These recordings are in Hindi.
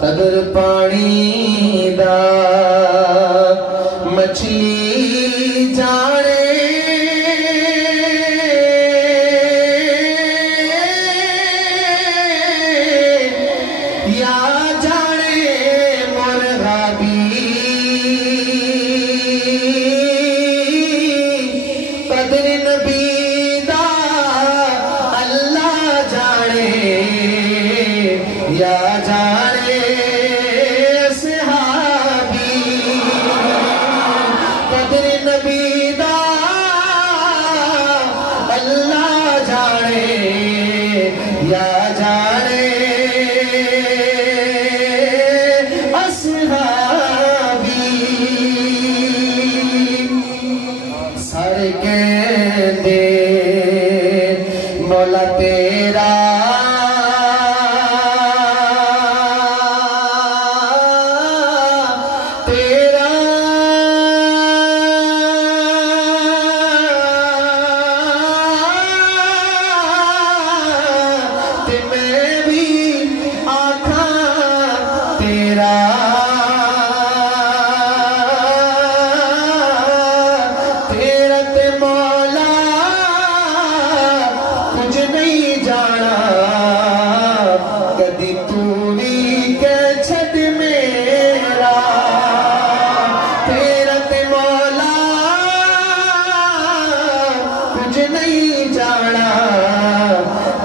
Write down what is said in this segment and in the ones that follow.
कदर पानी दा मछली जाने या जाने मुर्गा भी कदर नबी या जाने सहाबी कदर नबी दा अल्लाह जाने या जाने असहाबी सारे कहते मौला तेरा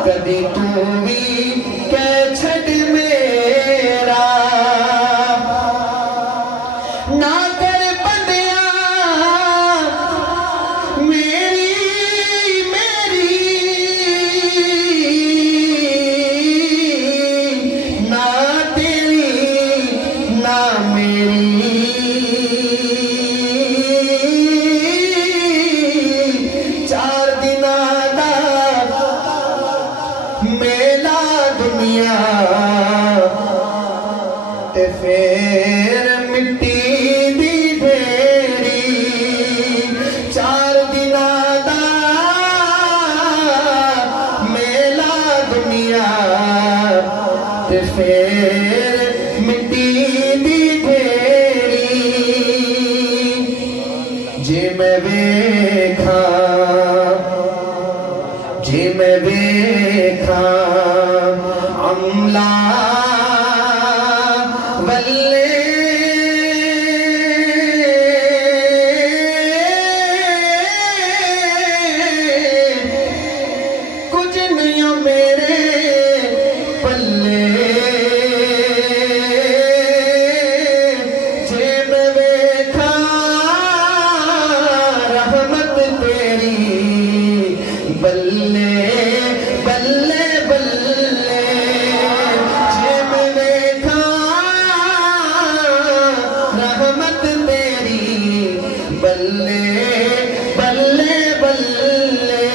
कदी तू भी कह छड़ मेरा ना कर बंदिया मेरी मेरी ना तेरी ना मेरी मेला दुनिया ते फिर मिट्टी दी ढेरी 4 दिनां दा मेला दुनिया ते फिर मिट्टी दी ढेरी जे मैं वेखा अमला बल्ले कुछ नहीं मेरे पल्ले जे मैं वेखा रहमत तेरी बल्ले बल्ले बल्ले जे मैं देखा रहमत तेरी बल्ले बल्ले बल्ले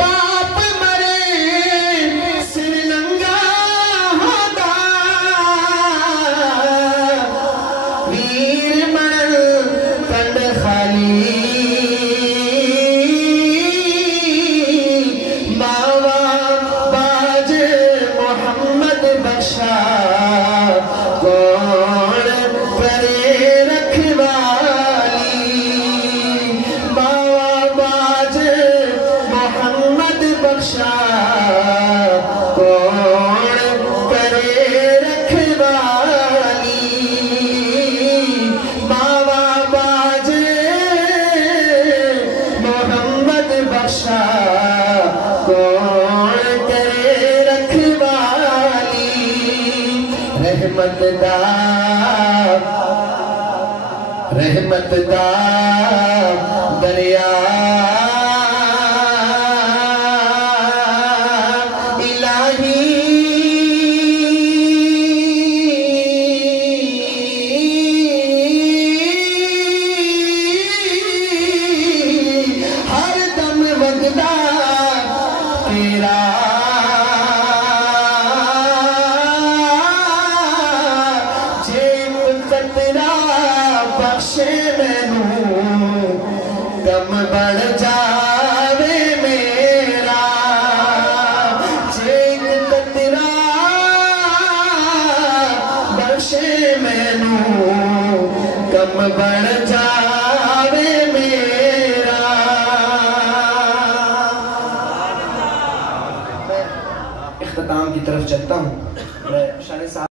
बाप मरे सिर नंगा होता वीर मर कंड खाली कौन करे रखवाली बाबा बाज मोहम्मद बख्शा कौन करे रखवाली बाबा बाज मोहम्मद बख्शा कौन करे रखवाली रहमत दा दरिया इलाही हर दम वगदा तेरा बख्शे मैनू कम बढ़ गम बढ़ जावे मेरा। मैं इख्तिताम की तरफ चलता हूँ। मैं शान साहब